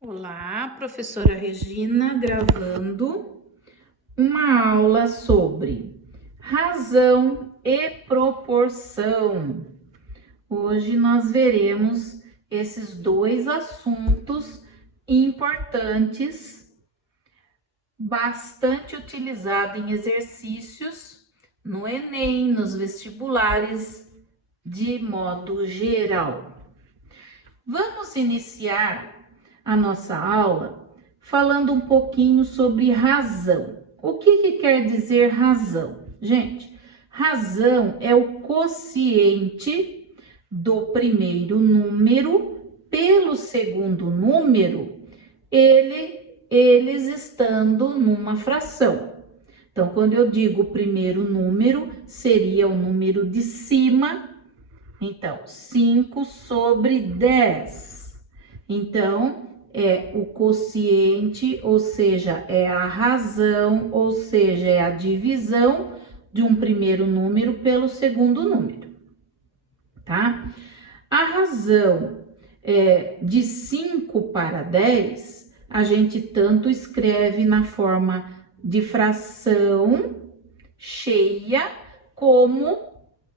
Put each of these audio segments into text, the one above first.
Olá, professora Regina, gravando uma aula sobre razão e proporção. Hoje nós veremos esses dois assuntos importantes, bastante utilizados em exercícios no Enem, nos vestibulares, de modo geral. Vamos iniciar a nossa aula falando um pouquinho sobre razão. O que quer dizer razão? Gente, razão é o quociente do primeiro número pelo segundo número, eles estando numa fração. Então, quando eu digo o primeiro número, seria o número de cima. Então, 5 sobre 10. Então, é o quociente, ou seja, é a razão, ou seja, é a divisão de um primeiro número pelo segundo número, tá? A razão de 5 para 10, a gente tanto escreve na forma de fração cheia como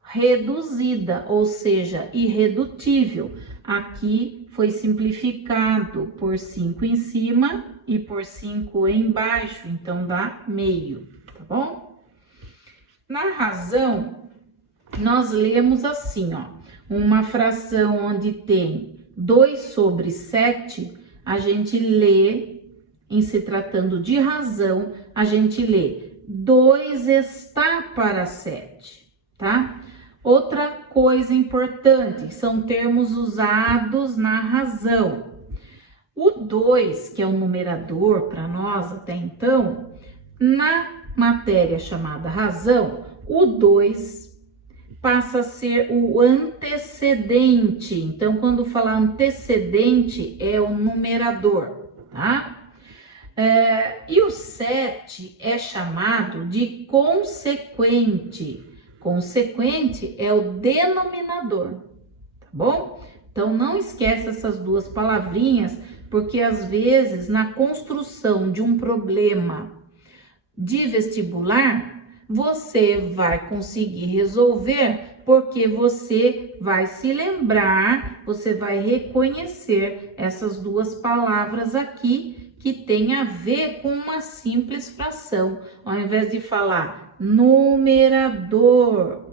reduzida, ou seja, irredutível. Aqui foi simplificado por 5 em cima e por 5 embaixo, então dá meio, tá bom? Na razão, nós lemos assim, ó, uma fração onde tem 2 sobre 7, a gente lê, em se tratando de razão, a gente lê 2 está para 7, tá? Outra coisa importante, são termos usados na razão. O 2, que é o numerador para nós até então, na matéria chamada razão, o 2 passa a ser o antecedente. Então, quando falar antecedente, é o numerador, tá? E o 7 é chamado de consequente. Consequente é o denominador, tá bom? Então, não esquece essas duas palavrinhas, porque às vezes na construção de um problema de vestibular, você vai conseguir resolver, porque você vai se lembrar, você vai reconhecer essas duas palavras aqui, que tem a ver com uma simples fração. Ao invés de falar numerador,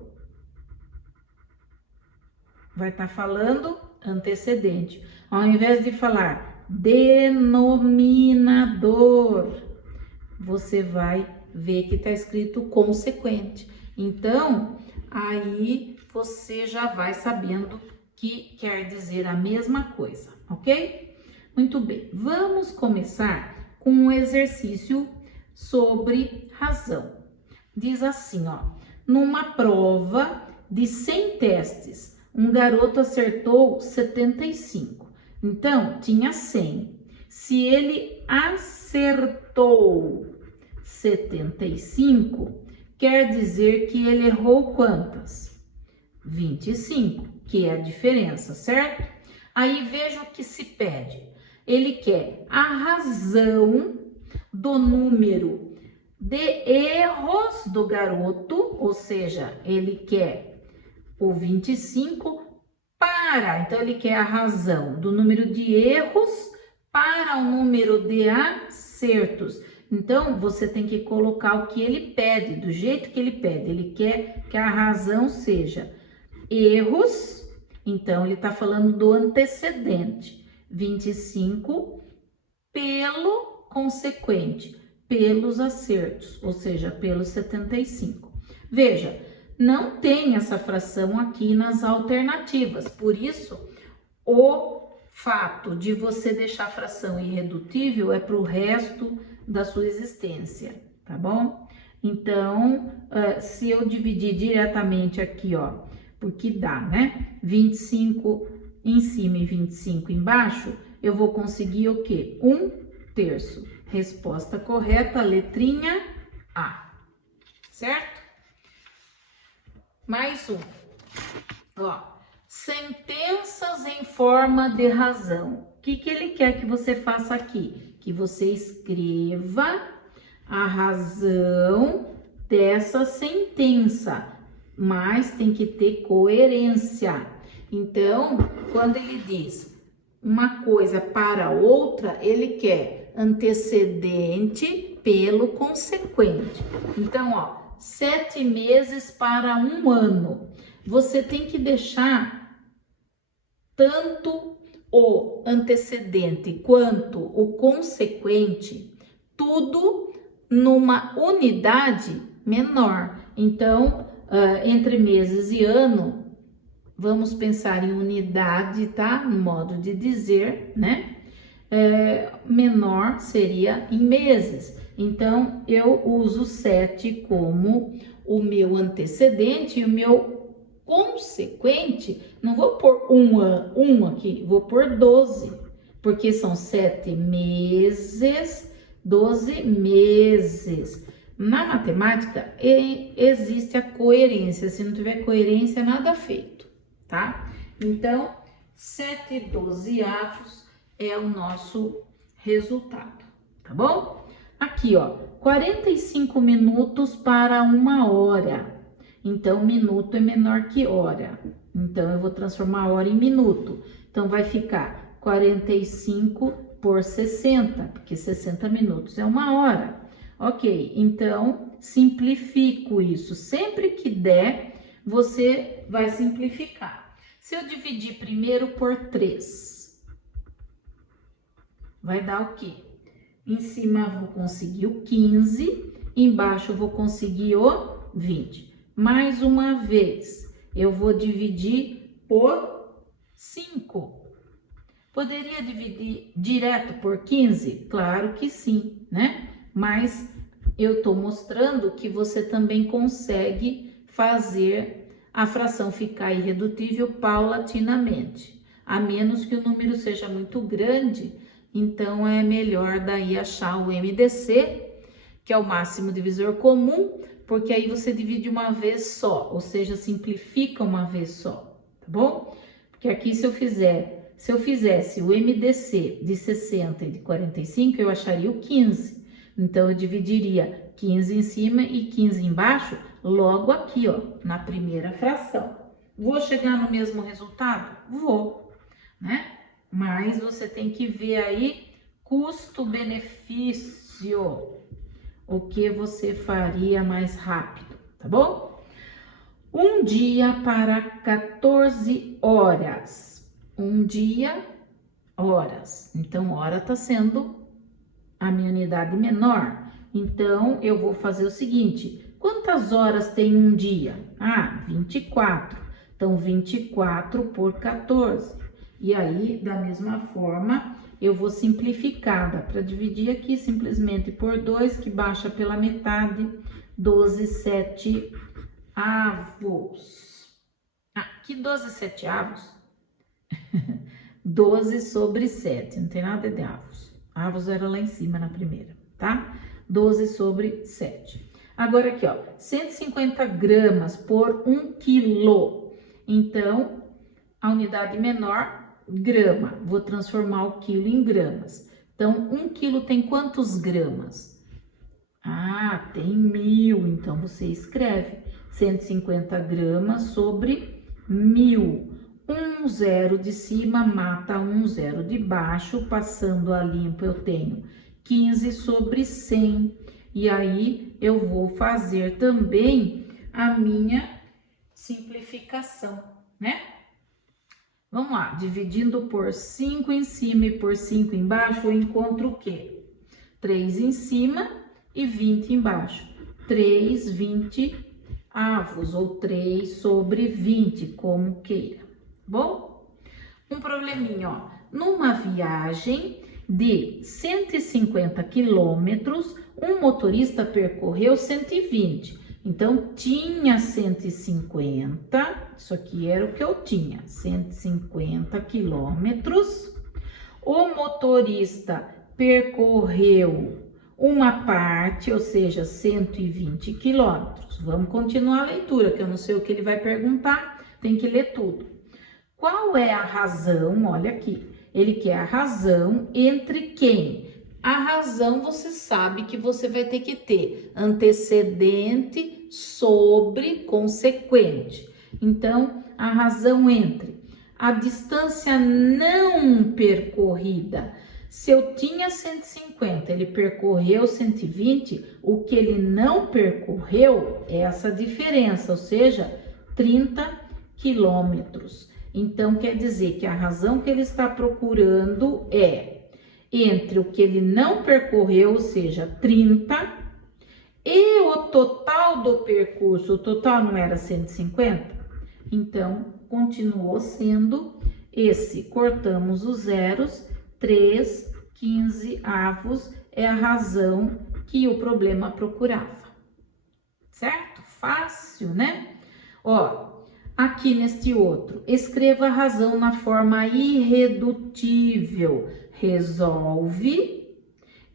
vai estar falando antecedente. Ao invés de falar denominador, você vai ver que está escrito consequente. Então, aí você já vai sabendo que quer dizer a mesma coisa, ok? Muito bem, vamos começar com um exercício sobre razão. Diz assim, ó, numa prova de 100 testes, um garoto acertou 75. Então, tinha 100. Se ele acertou 75, quer dizer que ele errou quantas? 25, que é a diferença, certo? Aí veja o que se pede. Ele quer a razão do número de erros do garoto, ou seja, ele quer o 25 para, então ele quer a razão do número de erros para o número de acertos. Então, você tem que colocar o que ele pede, do jeito que ele pede. Ele quer que a razão seja erros, então ele está falando do antecedente, 25 pelo consequente, pelos acertos, ou seja, pelos 75. Veja, não tem essa fração aqui nas alternativas, por isso, o fato de você deixar a fração irredutível é para o resto da sua existência, tá bom? Então, se eu dividir diretamente aqui, ó, porque dá, né? 25 em cima e 25 embaixo, eu vou conseguir o quê? 1/3. Resposta correta, letrinha A, certo? Mais um. Ó, sentenças em forma de razão. o que que ele quer que você faça aqui? Que você escreva a razão dessa sentença, mas tem que ter coerência. Então, quando ele diz uma coisa para outra, ele quer antecedente pelo consequente. Então, ó, 7 meses para 1 ano. Você tem que deixar tanto o antecedente quanto o consequente, tudo numa unidade menor. Então, entre meses e ano, vamos pensar em unidade, tá? No modo de dizer, né? Menor seria em meses. Então, eu uso 7 como o meu antecedente e o meu consequente. Não vou pôr um aqui, vou pôr 12, porque são 7 meses, 12 meses. Na matemática, existe a coerência. Se não tiver coerência, nada feito, tá? Então, 7/12 é o nosso resultado, tá bom? Aqui, ó, 45 minutos para 1 hora. Então, minuto é menor que hora. Então, eu vou transformar a hora em minuto. Então, vai ficar 45 por 60, porque 60 minutos é 1 hora. Ok, então, simplifico isso. Sempre que der, você vai simplificar. Se eu dividir primeiro por 3, vai dar o quê? Em cima eu vou conseguir o 15, embaixo eu vou conseguir o 20. Mais uma vez, eu vou dividir por 5. Poderia dividir direto por 15? Claro que sim, né? Mas eu tô mostrando que você também consegue fazer a fração ficar irredutível paulatinamente. A menos que o número seja muito grande, então é melhor daí achar o MDC, que é o máximo divisor comum, porque aí você divide uma vez só, ou seja, simplifica uma vez só, tá bom? Porque aqui se eu fizesse o MDC de 60 e de 45, eu acharia o 15. Então, eu dividiria 15 em cima e 15 embaixo, logo aqui, ó, na primeira fração. Vou chegar no mesmo resultado? Vou, né? Mas você tem que ver aí custo-benefício, o que você faria mais rápido, tá bom? 1 dia para 14 horas. 1 dia, horas. Então, hora tá sendo a minha unidade menor. Então, eu vou fazer o seguinte: quantas horas tem um dia? 24. Então, 24 por 14. E aí, da mesma forma, eu vou simplificar. Dá para dividir aqui simplesmente por 2, que baixa pela metade, 12/7. Que 12/7? 12/7, não tem nada de avos. Avos era lá em cima na primeira, tá? 12/7. Agora aqui, ó, 150 gramas por 1 quilo. Então, a unidade menor, grama. Vou transformar o quilo em gramas. Então, 1 quilo tem quantos gramas? Tem 1000. Então, você escreve 150 gramas sobre 1000. 1 zero de cima mata 1 zero de baixo, passando a limpo eu tenho 15 sobre 100. E aí, eu vou fazer também a minha simplificação, né? Vamos lá, dividindo por 5 em cima e por 5 embaixo, eu encontro o quê? 3 em cima e 20 embaixo. 3/20 ou 3 sobre 20, como queira. Bom, um probleminha, ó. Numa viagem de 150 quilômetros, um motorista percorreu 120. Então, tinha 150, isso aqui era o que eu tinha, 150 quilômetros. O motorista percorreu uma parte, ou seja, 120 quilômetros. Vamos continuar a leitura, que eu não sei o que ele vai perguntar, tem que ler tudo. Qual é a razão? Olha aqui, Ele quer a razão entre quem? A razão você sabe que você vai ter que ter antecedente sobre consequente. Então, a razão entre a distância não percorrida. Se eu tinha 150, ele percorreu 120, o que ele não percorreu é essa diferença, ou seja, 30 quilômetros. Então, quer dizer que a razão que ele está procurando é entre o que ele não percorreu, ou seja, 30, e o total do percurso. O total não era 150? Então, continuou sendo esse. Cortamos os zeros, 3/15 é a razão que o problema procurava. Certo? Fácil, né? Ó, aqui neste outro, escreva a razão na forma irredutível. Resolve,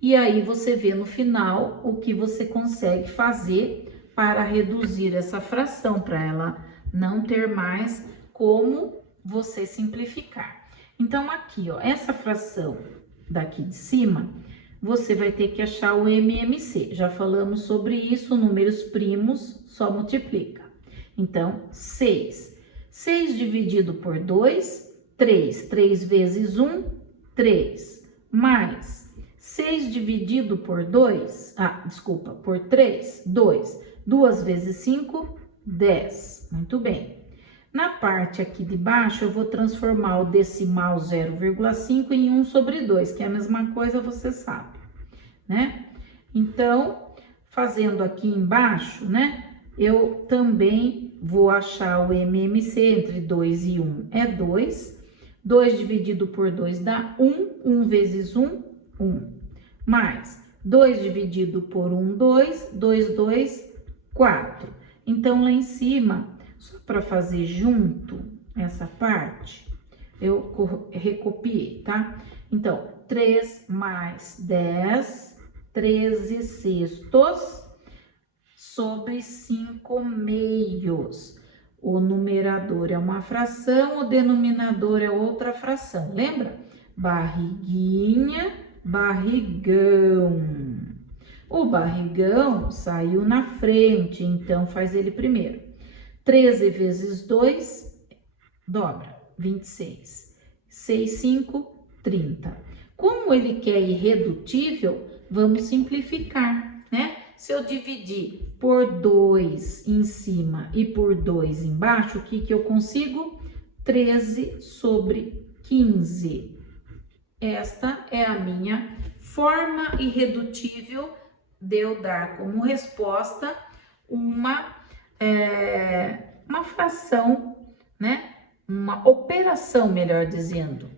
e aí você vê no final o que você consegue fazer para reduzir essa fração, para ela não ter mais como você simplificar. Então, aqui, ó, essa fração daqui de cima, você vai ter que achar o MMC. Já falamos sobre isso, números primos, só multiplica. Então, 6. 6 dividido por 2, 3. 3 vezes 1, 3. Mais 6 dividido por 2, por 3, 2. 2 vezes 5, 10. Muito bem. Na parte aqui de baixo, eu vou transformar o decimal 0,5 em 1/2, que é a mesma coisa, você sabe, né? Então, fazendo aqui embaixo, né? Eu também vou achar o MMC entre 2 e 1 é 2. 2 dividido por 2 dá 1. 1 vezes 1, 1. Mais 2 dividido por 1, 2. 2, 2, 4. Então, lá em cima, só para fazer junto essa parte, eu recopiei, tá? Então, 3 mais 10, 13/6 sobre 5/2. O numerador é uma fração, o denominador é outra fração, lembra? Barriguinha, barrigão. O barrigão saiu na frente, então faz ele primeiro. 13 vezes 2, dobra, 26. 6, 5, 30. Como ele quer irredutível, vamos simplificar, né? Se eu dividir por 2 em cima e por 2 embaixo, o que que eu consigo? 13/15. Esta é a minha forma irredutível de eu dar como resposta uma fração, né? Uma operação, melhor dizendo.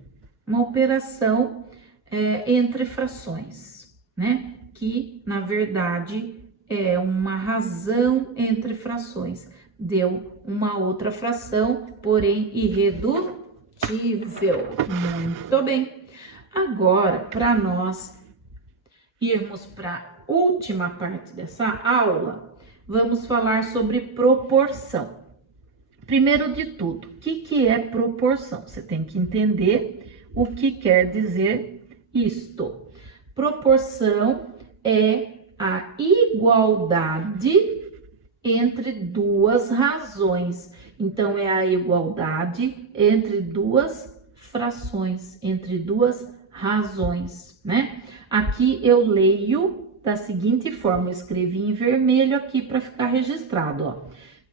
Uma operação entre frações, né? Que, na verdade, é uma razão entre frações. Deu uma outra fração, porém irredutível. Muito bem. Agora, para nós irmos para a última parte dessa aula, vamos falar sobre proporção. Primeiro de tudo, o que é proporção? Você tem que entender o que quer dizer isto. Proporção é a igualdade entre duas razões. Então, é a igualdade entre duas frações, entre duas razões, né? Aqui eu leio da seguinte forma, eu escrevi em vermelho aqui para ficar registrado, ó.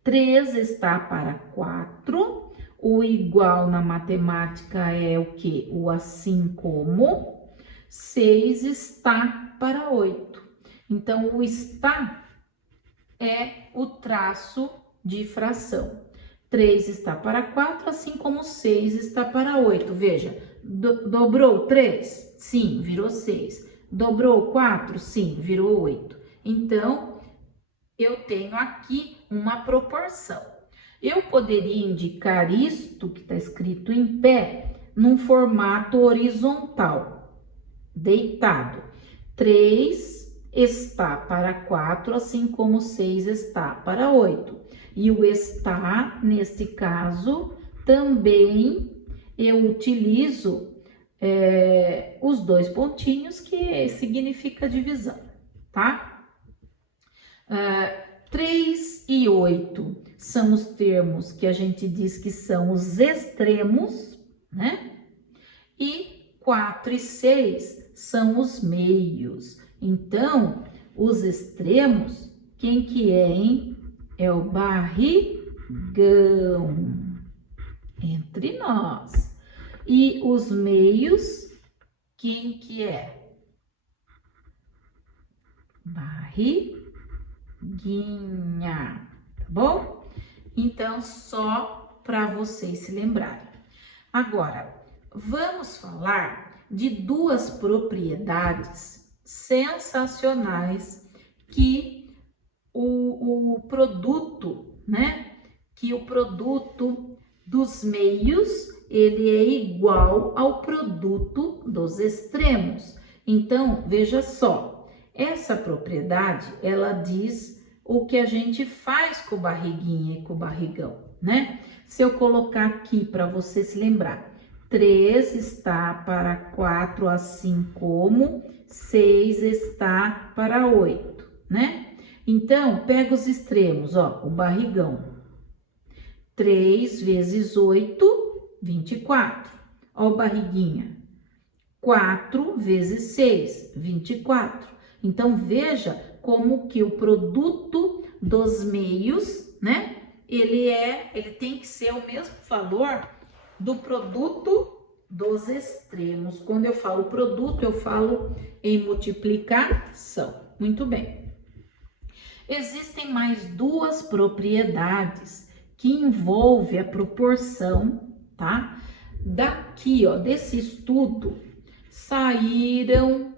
3 está para 4, o igual na matemática é o que? O assim como. 6 está para 8. Então, o está é o traço de fração. 3 está para 4, assim como 6 está para 8. Veja, dobrou 3? Sim, virou 6. Dobrou 4? Sim, virou 8. Então, eu tenho aqui uma proporção. Eu poderia indicar isto que está escrito em pé num formato horizontal, deitado. 3 está para 4, assim como 6 está para 8. E o está, neste caso, também eu utilizo os 2 pontinhos, que significa divisão, tá? 3 e 8 são os termos que a gente diz que são os extremos, né? E 4 e 6 são os meios. Então, os extremos, quem que é, hein? É o barrigão, entre nós. E os meios, quem que é? Barriguinha, tá bom? Então, só para vocês se lembrarem. Agora, vamos falar de 2 propriedades sensacionais que o produto, né? Que o produto dos meios, ele é igual ao produto dos extremos. Então, veja só, essa propriedade, ela diz o que a gente faz com barriguinha e com barrigão, né? Se eu colocar aqui para você se lembrar, 3 está para 4, assim como 6 está para 8, né? Então, pega os extremos, ó, o barrigão. 3 vezes 8, 24. Ó, barriguinha. 4 vezes 6, 24. Então, veja como que o produto dos meios, né? Ele tem que ser o mesmo valor do produto dos extremos. Quando eu falo produto, eu falo em multiplicação. Muito bem. Existem mais 2 propriedades que envolvem a proporção, tá? Daqui, ó, desse estudo, saíram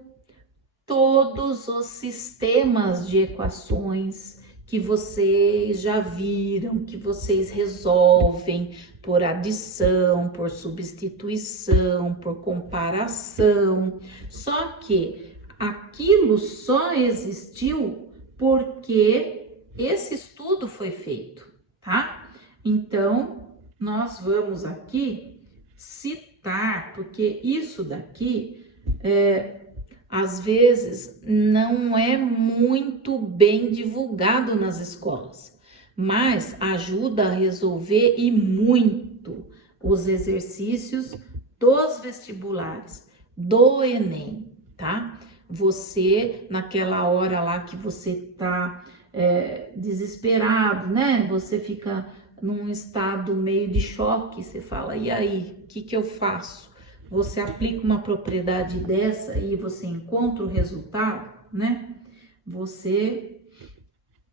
todos os sistemas de equações que vocês já viram, que vocês resolvem por adição, por substituição, por comparação. Só que aquilo só existiu porque esse estudo foi feito, tá? Então, nós vamos aqui citar, porque isso daqui, às vezes, não é muito bem divulgado nas escolas, mas ajuda a resolver e muito os exercícios dos vestibulares, do Enem, tá? Você, naquela hora lá que você tá desesperado, né? Você fica num estado meio de choque, você fala, e aí, o que eu faço? Você aplica uma propriedade dessa e você encontra o resultado, né? Você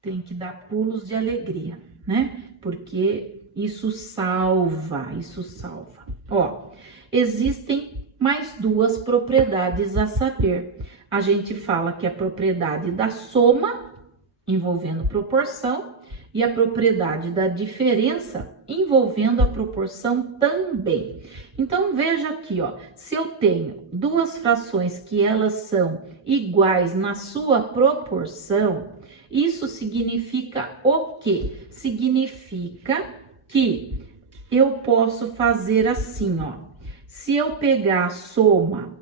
tem que dar pulos de alegria, né? Porque isso salva, isso salva. Ó, existem mais 2 propriedades a saber. A gente fala que é a propriedade da soma, envolvendo proporção, e a propriedade da diferença, envolvendo a proporção também. Então, veja aqui, ó, se eu tenho 2 frações que elas são iguais na sua proporção, isso significa o quê? Significa que eu posso fazer assim, ó. Se eu pegar a soma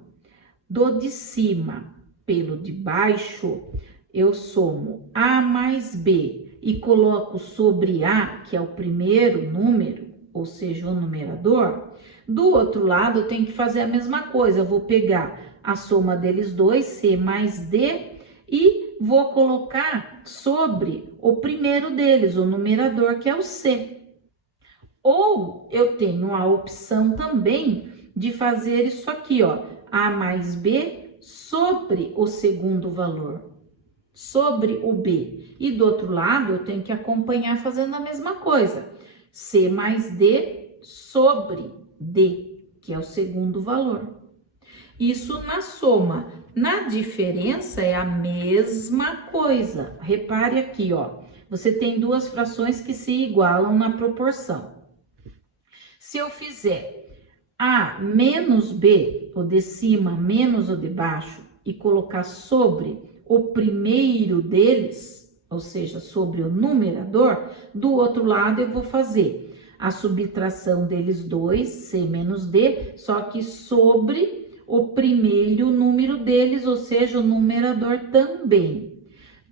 do de cima pelo de baixo, eu somo A mais B e coloco sobre A, que é o primeiro número, ou seja, o numerador. Do outro lado, eu tenho que fazer a mesma coisa. Eu vou pegar a soma deles dois, C mais D, e vou colocar sobre o primeiro deles, o numerador, que é o C. Ou eu tenho a opção também de fazer isso aqui, ó, A mais B sobre o segundo valor, sobre o B. E do outro lado, eu tenho que acompanhar fazendo a mesma coisa. C mais D sobre D, que é o segundo valor. Isso na soma. Na diferença é a mesma coisa. Repare aqui, ó. Você tem 2 frações que se igualam na proporção. Se eu fizer A menos B, o de cima menos o de baixo, e colocar sobre o primeiro deles, ou seja, sobre o numerador, do outro lado eu vou fazer a subtração deles dois, C menos D, só que sobre o primeiro número deles, ou seja, o numerador também.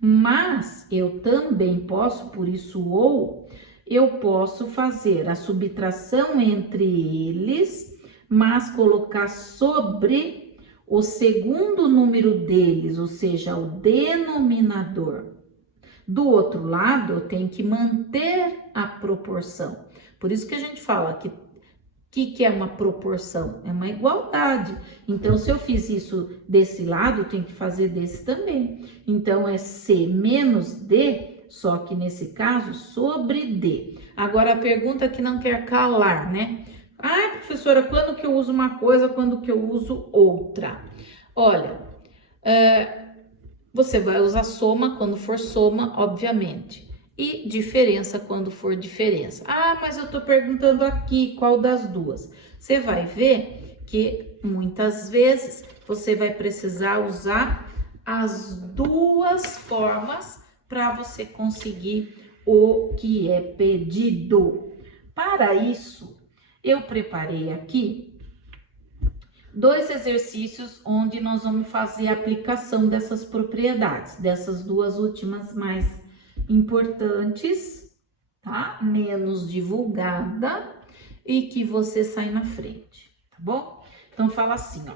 Mas eu também posso, por isso ou, eu posso fazer a subtração entre eles, mas colocar sobre o segundo número deles, ou seja, o denominador. Do outro lado, eu tenho que manter a proporção. Por isso que a gente fala que é uma proporção? É uma igualdade. Então, se eu fiz isso desse lado, eu tenho que fazer desse também. Então, é C menos D, só que nesse caso, sobre D. Agora, a pergunta que não quer calar, né? Ah, professora, quando que eu uso uma coisa, quando que eu uso outra? Olha, você vai usar soma quando for soma, obviamente. E diferença quando for diferença. Ah, mas eu tô perguntando aqui qual das duas. Você vai ver que muitas vezes você vai precisar usar as duas formas para você conseguir o que é pedido. Para isso, eu preparei aqui 2 exercícios onde nós vamos fazer a aplicação dessas propriedades, dessas duas últimas mais importantes, tá? Menos divulgada e que você sai na frente, tá bom? Então, fala assim, ó.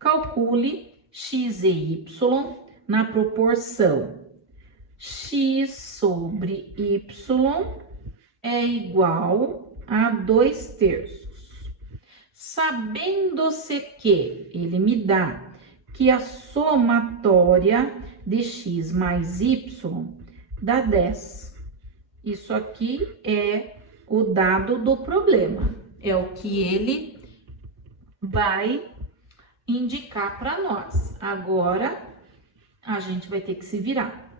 Calcule x e y na proporção x sobre y é igual a 2/3. Sabendo-se que ele me dá que a somatória de x mais y dá 10. Isso aqui é o dado do problema, é o que ele vai indicar para nós. Agora, a gente vai ter que se virar.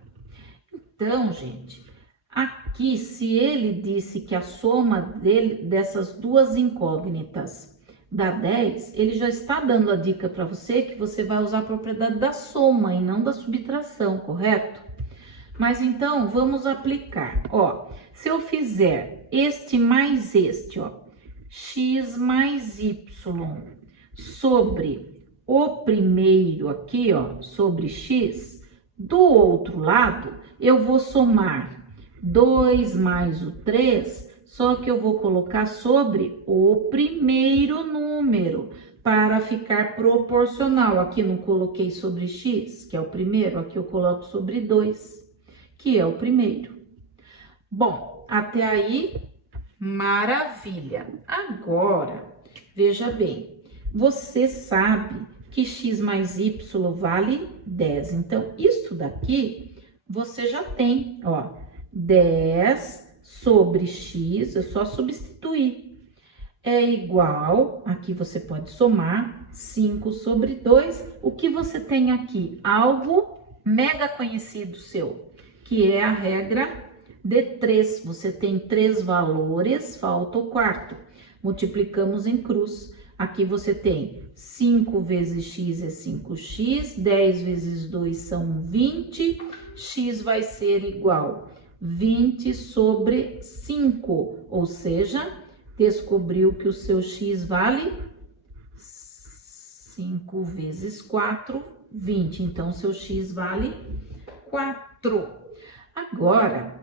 Então, gente, aqui, se ele disse que a soma dessas duas incógnitas dá 10, ele já está dando a dica para você que você vai usar a propriedade da soma e não da subtração, correto? Mas então, vamos aplicar. Ó, se eu fizer este mais este, ó, x mais y sobre o primeiro aqui, ó, sobre x, do outro lado, eu vou somar 2 mais o 3, só que eu vou colocar sobre o primeiro número, para ficar proporcional. Aqui não coloquei sobre x, que é o primeiro, aqui eu coloco sobre 2, que é o primeiro. Bom, até aí, maravilha. Agora, veja bem, você sabe que x mais y vale 10. Então, isso daqui você já tem, ó, 10 sobre x, é só substituir. É igual, aqui você pode somar, 5 sobre 2. O que você tem aqui? Algo mega conhecido seu, que é a regra de 3. Você tem 3 valores, falta o quarto. Multiplicamos em cruz. Aqui você tem 5 vezes x é 5x, 10 vezes 2 são 20, x vai ser igual 20 sobre 5, ou seja, descobriu que o seu x vale 5 vezes 4, 20. Então, seu x vale 4. Agora,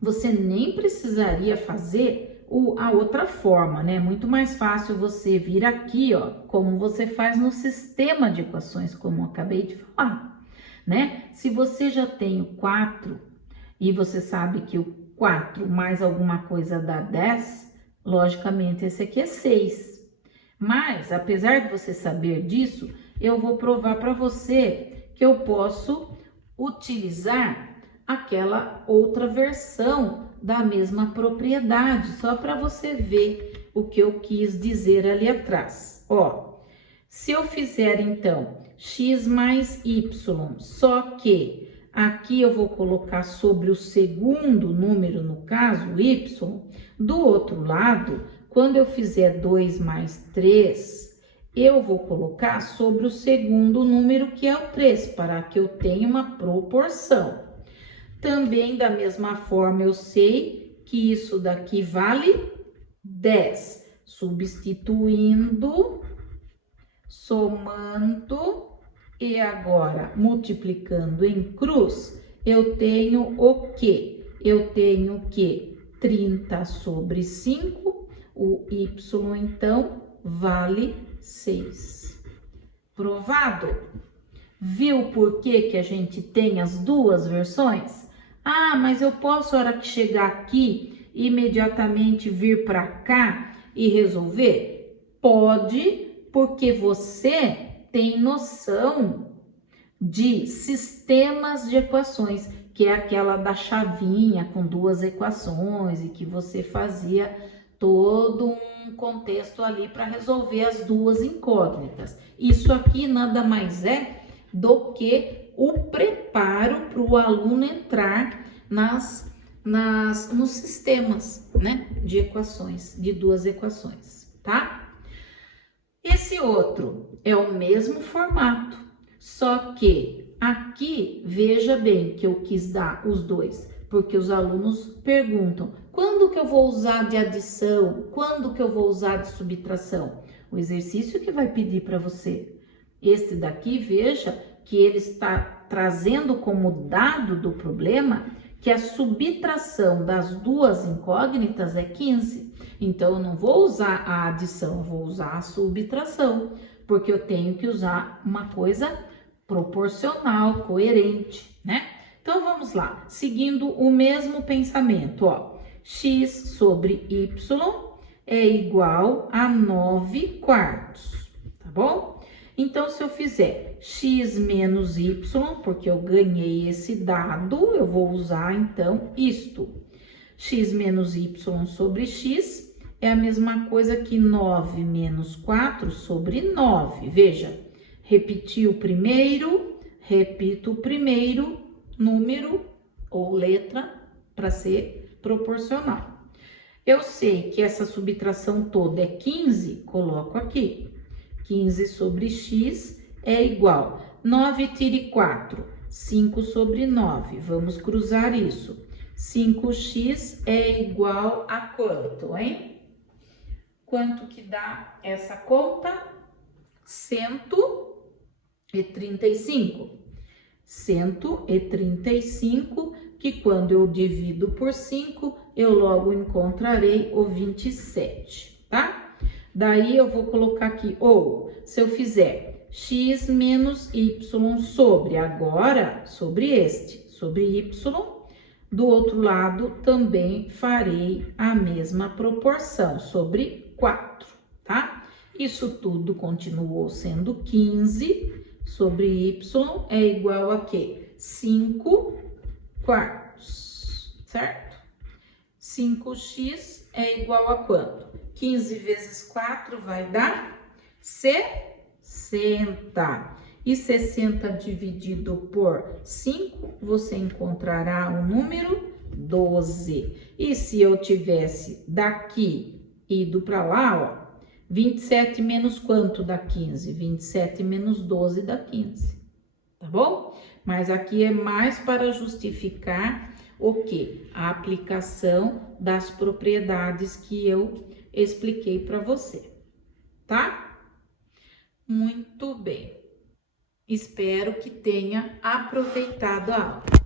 você nem precisaria fazer a outra forma, né? Muito mais fácil você vir aqui, ó, como você faz no sistema de equações, como eu acabei de falar, né? Se você já tem o 4 e você sabe que o 4 mais alguma coisa dá 10, logicamente esse aqui é 6. Mas, apesar de você saber disso, eu vou provar para você que eu posso utilizar aquela outra versão da mesma propriedade, só para você ver o que eu quis dizer ali atrás. Ó, se eu fizer então x mais y, só que aqui eu vou colocar sobre o segundo número, no caso y, do outro lado, quando eu fizer 2 mais 3, eu vou colocar sobre o segundo número, que é o 3, para que eu tenha uma proporção. Também, da mesma forma, eu sei que isso daqui vale 10. Substituindo, somando e agora multiplicando em cruz, eu tenho o quê? Eu tenho que 30 sobre 5, o y então vale 6. Provado? Viu por que a gente tem as duas versões? Ah, mas eu posso, na hora que chegar aqui, imediatamente vir para cá e resolver? Pode, porque você tem noção de sistemas de equações, que é aquela da chavinha com duas equações e que você fazia todo um contexto ali para resolver as duas incógnitas. Isso aqui nada mais é do que o preparo para o aluno entrar nos sistemas, né, de equações, de duas equações, tá? Esse outro é o mesmo formato, só que aqui, veja bem que eu quis dar os dois, porque os alunos perguntam, quando que eu vou usar de adição? Quando que eu vou usar de subtração? O exercício que vai pedir para você. Este daqui, veja que ele está trazendo como dado do problema que a subtração das duas incógnitas é 15. Então, eu não vou usar a adição, eu vou usar a subtração, porque eu tenho que usar uma coisa proporcional, coerente, né? Então, vamos lá, seguindo o mesmo pensamento, ó. X sobre y é igual a 9 quartos, tá bom? Então, se eu fizer x menos y, porque eu ganhei esse dado, eu vou usar, então, isto. X menos y sobre x é a mesma coisa que 9 menos 4 sobre 9. Veja, repeti o primeiro, repito o primeiro número ou letra para ser proporcional. Eu sei que essa subtração toda é 15, coloco aqui. 15 sobre x é igual 9 tire 4, 5 sobre 9. Vamos cruzar isso. 5x é igual a quanto, hein? Quanto que dá essa conta? 135. 135, que quando eu divido por 5, eu logo encontrarei o 27, tá? Daí eu vou colocar aqui, ou se eu fizer x menos y sobre, agora sobre este, sobre y, do outro lado também farei a mesma proporção, sobre 4, tá? Isso tudo continuou sendo 15 sobre y é igual a quê? 5 quartos, certo? 5x é igual a quanto? 15 vezes 4 vai dar 60. E 60 dividido por 5, você encontrará o número 12. E se eu tivesse daqui ido para lá, ó, 27 menos quanto dá 15? 27 menos 12 dá 15, tá bom? Mas aqui é mais para justificar o quê? A aplicação das propriedades que eu expliquei para você, tá? Muito bem. Espero que tenha aproveitado a aula.